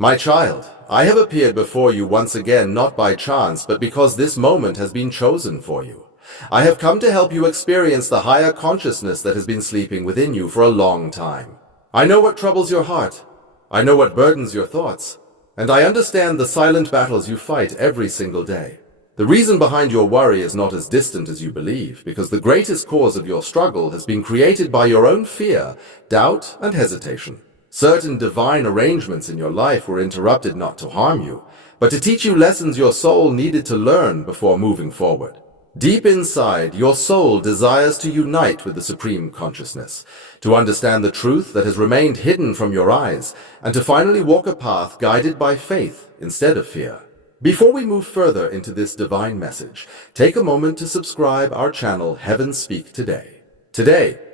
My child, I have appeared before you once again not by chance, but because this moment has been chosen for you. I have come to help you experience the higher consciousness that has been sleeping within you for a long time. I know what troubles your heart. I know what burdens your thoughts. And I understand the silent battles you fight every single day. The reason behind your worry is not as distant as you believe, because the greatest cause of your struggle has been created by your own fear, doubt, and hesitation. Certain divine arrangements in your life were interrupted not to harm you, but to teach you lessons your soul needed to learn before moving forward. Deep inside, your soul desires to unite with the Supreme Consciousness, to understand the truth that has remained hidden from your eyes, and to finally walk a path guided by faith instead of fear. Before we move further into this divine message, take a moment to subscribe our channel Heaven Speak Today,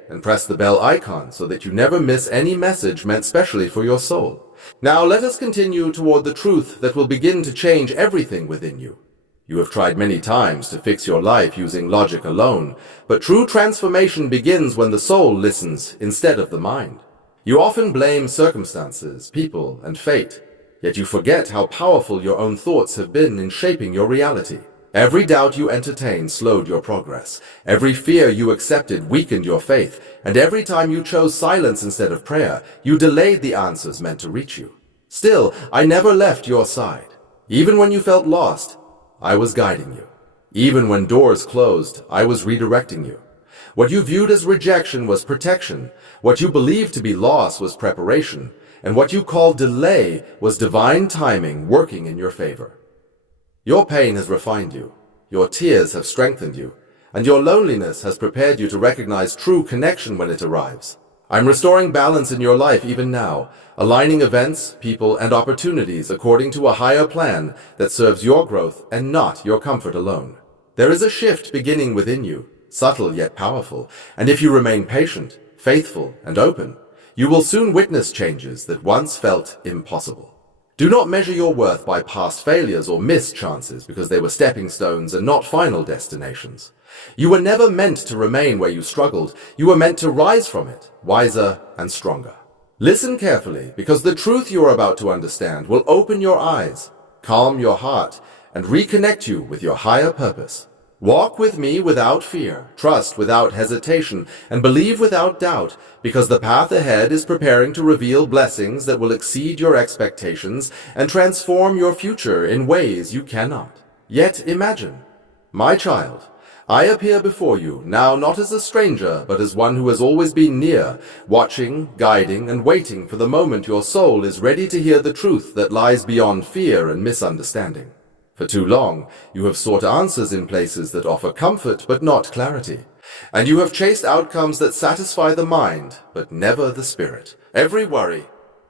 and press the bell icon so that you never miss any message meant specially for your soul. Now let us continue toward the truth that will begin to change everything within you. You have tried many times to fix your life using logic alone, but true transformation begins when the soul listens instead of the mind. You often blame circumstances, people, and fate, yet you forget how powerful your own thoughts have been in shaping your reality. Every doubt you entertained slowed your progress. Every fear you accepted weakened your faith, and every time you chose silence instead of prayer, you delayed the answers meant to reach you. Still, I never left your side. Even when you felt lost, I was guiding you. Even when doors closed, I was redirecting you. What you viewed as rejection was protection. What you believed to be loss was preparation. And what you called delay was divine timing working in your favor. Your pain has refined you, your tears have strengthened you, and your loneliness has prepared you to recognize true connection when it arrives. I'm restoring balance in your life even now, aligning events, people, and opportunities according to a higher plan that serves your growth and not your comfort alone. There is a shift beginning within you, subtle yet powerful, and if you remain patient, faithful, and open, you will soon witness changes that once felt impossible. Do not measure your worth by past failures or missed chances because they were stepping stones and not final destinations. You were never meant to remain where you struggled. You were meant to rise from it, wiser and stronger. Listen carefully, because the truth you are about to understand will open your eyes, calm your heart, and reconnect you with your higher purpose. Walk with me without fear, trust without hesitation, and believe without doubt, because the path ahead is preparing to reveal blessings that will exceed your expectations and transform your future in ways you cannot yet imagine. My child, I appear before you now not as a stranger, but as one who has always been near, watching, guiding, and waiting for the moment your soul is ready to hear the truth that lies beyond fear and misunderstanding. For too long, you have sought answers in places that offer comfort but not clarity. And you have chased outcomes that satisfy the mind, but never the spirit. Every worry,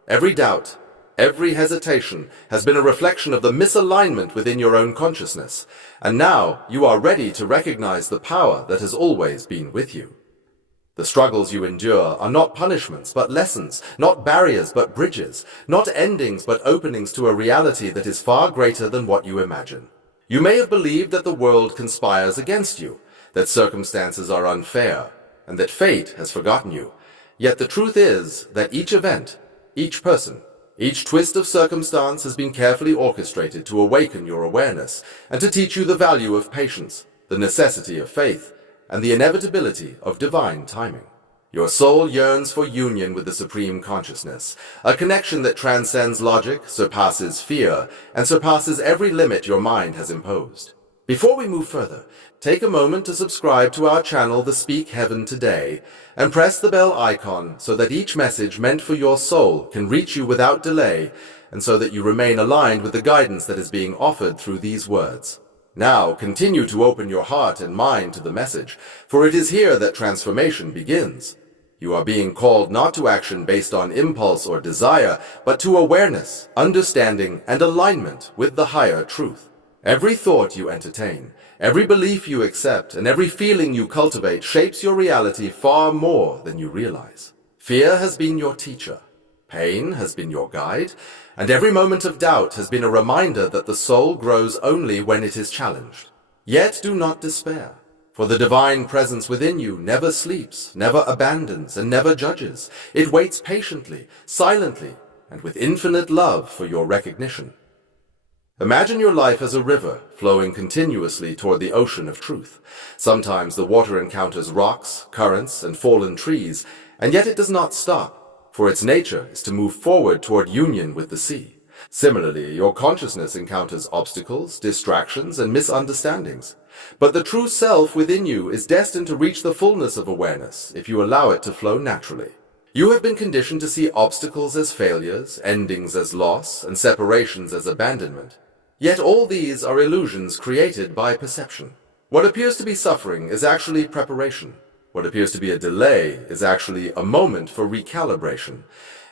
every doubt, every hesitation has been a reflection of the misalignment within your own consciousness. And now you are ready to recognize the power that has always been with you. The struggles you endure are not punishments, but lessons, not barriers, but bridges, not endings, but openings to a reality that is far greater than what you imagine. You may have believed that the world conspires against you, that circumstances are unfair, and that fate has forgotten you. Yet the truth is that each event, each person, each twist of circumstance has been carefully orchestrated to awaken your awareness and to teach you the value of patience, the necessity of faith, and the inevitability of divine timing. Your soul yearns for union with the Supreme Consciousness, a connection that transcends logic, surpasses fear, and surpasses every limit your mind has imposed. Before we move further, take a moment to subscribe to our channel, The Speak Heaven Today, and press the bell icon so that each message meant for your soul can reach you without delay, and so that you remain aligned with the guidance that is being offered through these words. Now continue to open your heart and mind to the message, for it is here that transformation begins. You are being called not to action based on impulse or desire, but to awareness, understanding, and alignment with the higher truth. Every thought you entertain, every belief you accept, and every feeling you cultivate shapes your reality far more than you realize. Fear has been your teacher. Pain has been your guide, and every moment of doubt has been a reminder that the soul grows only when it is challenged. Yet do not despair, for the divine presence within you never sleeps, never abandons, and never judges. It waits patiently, silently, and with infinite love for your recognition. Imagine your life as a river flowing continuously toward the ocean of truth. Sometimes the water encounters rocks, currents, and fallen trees, and yet it does not stop, for its nature is to move forward toward union with the sea. Similarly, your consciousness encounters obstacles, distractions, and misunderstandings. But the true self within you is destined to reach the fullness of awareness if you allow it to flow naturally. You have been conditioned to see obstacles as failures, endings as loss, and separations as abandonment. Yet all these are illusions created by perception. What appears to be suffering is actually preparation. What appears to be a delay is actually a moment for recalibration.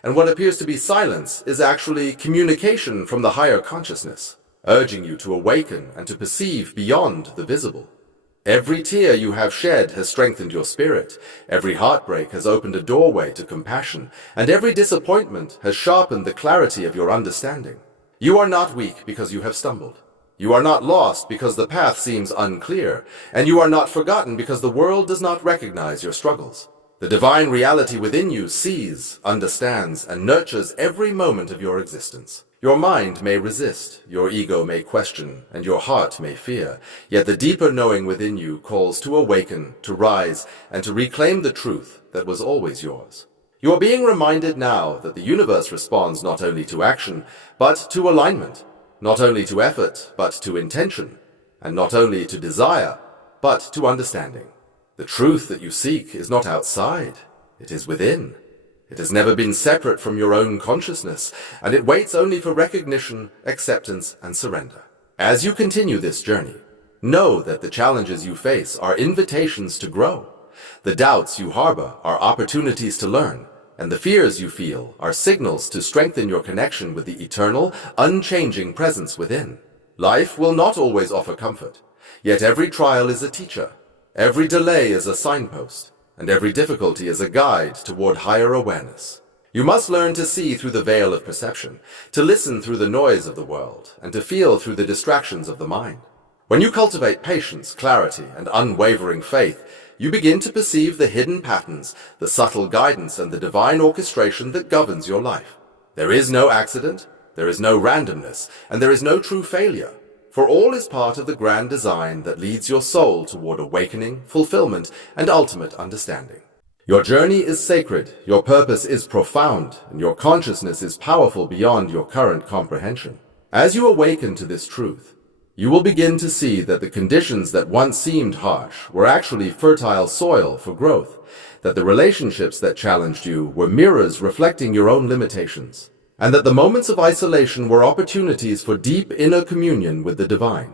And what appears to be silence is actually communication from the higher consciousness, urging you to awaken and to perceive beyond the visible. Every tear you have shed has strengthened your spirit, every heartbreak has opened a doorway to compassion, and every disappointment has sharpened the clarity of your understanding. You are not weak because you have stumbled. You are not lost because the path seems unclear, and you are not forgotten because the world does not recognize your struggles. The divine reality within you sees, understands, and nurtures every moment of your existence. Your mind may resist, your ego may question, and your heart may fear, yet the deeper knowing within you calls to awaken, to rise, and to reclaim the truth that was always yours. You are being reminded now that the universe responds not only to action, but to alignment, not only to effort, but to intention, and not only to desire, but to understanding. The truth that you seek is not outside, it is within. It has never been separate from your own consciousness, and it waits only for recognition, acceptance, and surrender. As you continue this journey, know that the challenges you face are invitations to grow. The doubts you harbor are opportunities to learn, and the fears you feel are signals to strengthen your connection with the eternal, unchanging presence within. Life will not always offer comfort, yet every trial is a teacher. Every delay is a signpost, and every difficulty is a guide toward higher awareness. You must learn to see through the veil of perception, to listen through the noise of the world, and to feel through the distractions of the mind. When you cultivate patience, clarity, and unwavering faith, you begin to perceive the hidden patterns, the subtle guidance, and the divine orchestration that governs your life. There is no accident, there is no randomness, and there is no true failure. For all is part of the grand design that leads your soul toward awakening, fulfillment, and ultimate understanding. Your journey is sacred, your purpose is profound, and your consciousness is powerful beyond your current comprehension. As you awaken to this truth, you will begin to see that the conditions that once seemed harsh were actually fertile soil for growth, that the relationships that challenged you were mirrors reflecting your own limitations, and that the moments of isolation were opportunities for deep inner communion with the divine.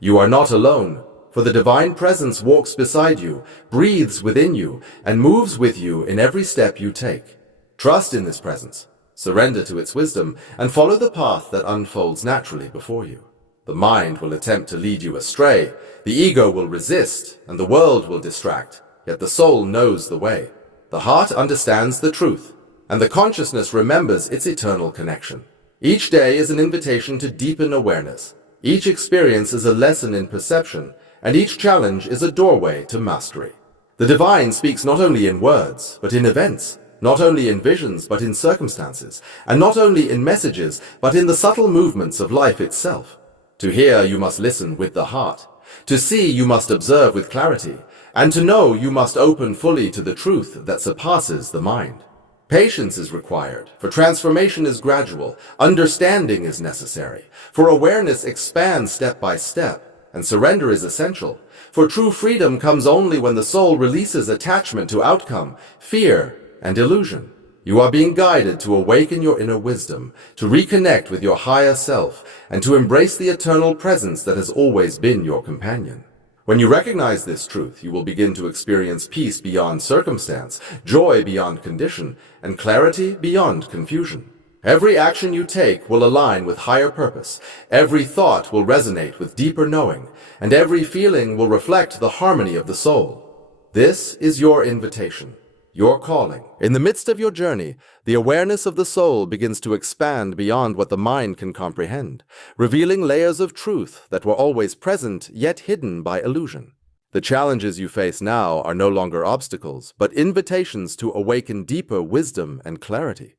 You are not alone, for the divine presence walks beside you, breathes within you, and moves with you in every step you take. Trust in this presence, surrender to its wisdom, and follow the path that unfolds naturally before you. The mind will attempt to lead you astray, the ego will resist, and the world will distract, yet the soul knows the way. The heart understands the truth, and the consciousness remembers its eternal connection. Each day is an invitation to deepen awareness. Each experience is a lesson in perception, and each challenge is a doorway to mastery. The divine speaks not only in words, but in events, not only in visions, but in circumstances, and not only in messages, but in the subtle movements of life itself. To hear, you must listen with the heart. To see, you must observe with clarity. And to know, you must open fully to the truth that surpasses the mind. Patience is required, for transformation is gradual, understanding is necessary, for awareness expands step by step, and surrender is essential, for true freedom comes only when the soul releases attachment to outcome, fear, and illusion. You are being guided to awaken your inner wisdom, to reconnect with your higher self, and to embrace the eternal presence that has always been your companion. When you recognize this truth, you will begin to experience peace beyond circumstance, joy beyond condition, and clarity beyond confusion. Every action you take will align with higher purpose, every thought will resonate with deeper knowing, and every feeling will reflect the harmony of the soul. This is your invitation, your calling. In the midst of your journey, the awareness of the soul begins to expand beyond what the mind can comprehend, revealing layers of truth that were always present yet hidden by illusion. The challenges you face now are no longer obstacles, but invitations to awaken deeper wisdom and clarity.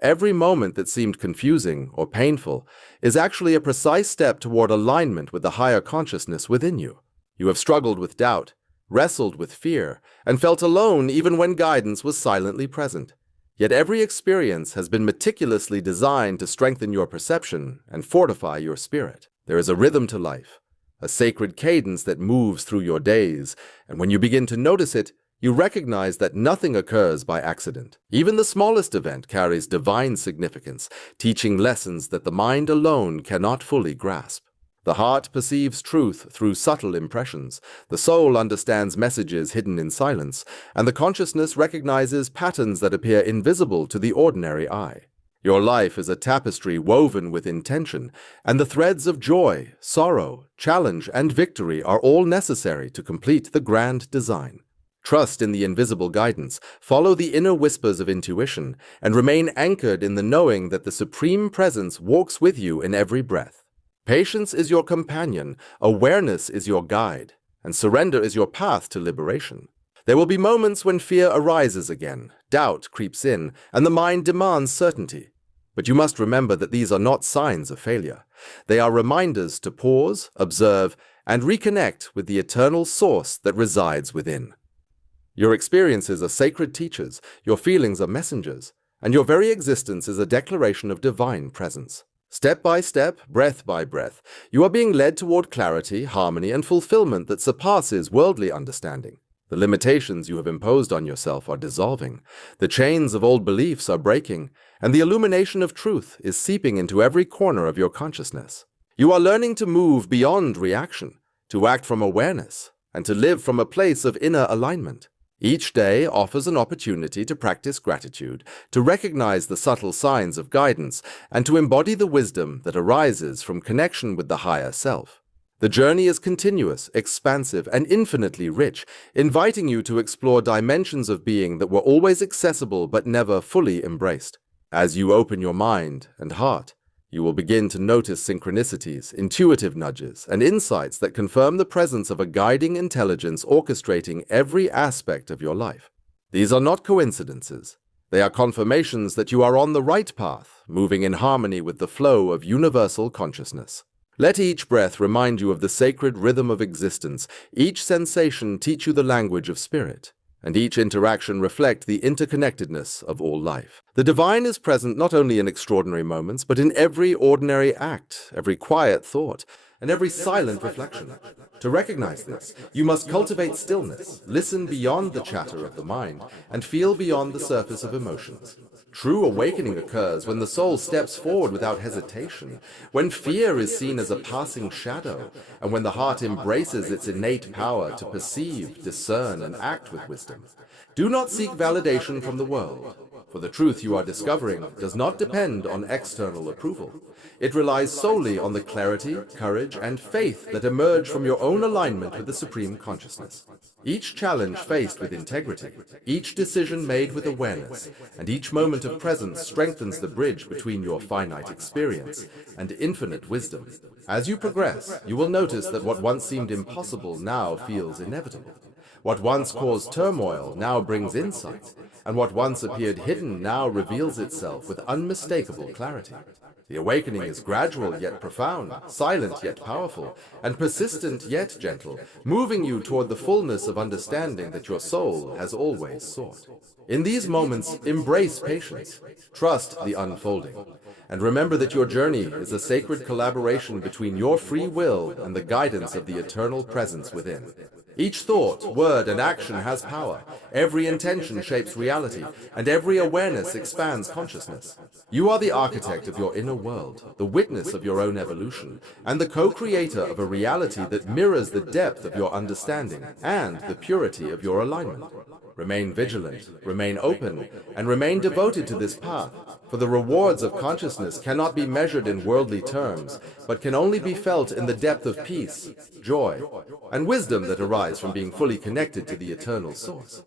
Every moment that seemed confusing or painful is actually a precise step toward alignment with the higher consciousness within you. You have struggled with doubt, wrestled with fear, and felt alone even when guidance was silently present. Yet every experience has been meticulously designed to strengthen your perception and fortify your spirit. There is a rhythm to life, a sacred cadence that moves through your days, and when you begin to notice it, you recognize that nothing occurs by accident. Even the smallest event carries divine significance, teaching lessons that the mind alone cannot fully grasp. The heart perceives truth through subtle impressions, the soul understands messages hidden in silence, and the consciousness recognizes patterns that appear invisible to the ordinary eye. Your life is a tapestry woven with intention, and the threads of joy, sorrow, challenge, and victory are all necessary to complete the grand design. Trust in the invisible guidance, follow the inner whispers of intuition, and remain anchored in the knowing that the Supreme Presence walks with you in every breath. Patience is your companion, awareness is your guide, and surrender is your path to liberation. There will be moments when fear arises again, doubt creeps in, and the mind demands certainty. But you must remember that these are not signs of failure. They are reminders to pause, observe, and reconnect with the eternal source that resides within. Your experiences are sacred teachers, your feelings are messengers, and your very existence is a declaration of divine presence. Step by step, breath by breath, you are being led toward clarity, harmony, and fulfillment that surpasses worldly understanding. The limitations you have imposed on yourself are dissolving, the chains of old beliefs are breaking, and the illumination of truth is seeping into every corner of your consciousness. You are learning to move beyond reaction, to act from awareness, and to live from a place of inner alignment. Each day offers an opportunity to practice gratitude, to recognize the subtle signs of guidance, and to embody the wisdom that arises from connection with the higher self. The journey is continuous, expansive, and infinitely rich, inviting you to explore dimensions of being that were always accessible but never fully embraced. As you open your mind and heart, you will begin to notice synchronicities, intuitive nudges, and insights that confirm the presence of a guiding intelligence orchestrating every aspect of your life. These are not coincidences. They are confirmations that you are on the right path, moving in harmony with the flow of universal consciousness. Let each breath remind you of the sacred rhythm of existence, each sensation teach you the language of spirit, and each interaction reflect the interconnectedness of all life. The divine is present not only in extraordinary moments, but in every ordinary act, every quiet thought, and every silent reflection. To recognize this, you must cultivate stillness, listen beyond the chatter of the mind, and feel beyond the surface of emotions. True awakening occurs when the soul steps forward without hesitation, when fear is seen as a passing shadow, and when the heart embraces its innate power to perceive, discern, and act with wisdom. Do not seek validation from the world, for the truth you are discovering does not depend on external approval. It relies solely on the clarity, courage, and faith that emerge from your own alignment with the Supreme Consciousness. Each challenge faced with integrity, each decision made with awareness, and each moment of presence strengthens the bridge between your finite experience and infinite wisdom. As you progress, you will notice that what once seemed impossible now feels inevitable. What once caused turmoil now brings insight, and what once appeared hidden now reveals itself with unmistakable clarity. The awakening is gradual yet profound, silent yet powerful, and persistent yet gentle, moving you toward the fullness of understanding that your soul has always sought. In these moments, embrace patience, trust the unfolding, and remember that your journey is a sacred collaboration between your free will and the guidance of the eternal presence within. Each thought, word, and action has power. Every intention shapes reality, and every awareness expands consciousness. You are the architect of your inner world, the witness of your own evolution, and the co-creator of a reality that mirrors the depth of your understanding and the purity of your alignment. Remain vigilant, remain open, and remain devoted to this path, for the rewards of consciousness cannot be measured in worldly terms, but can only be felt in the depth of peace, joy, and wisdom that arise from being fully connected to the eternal source.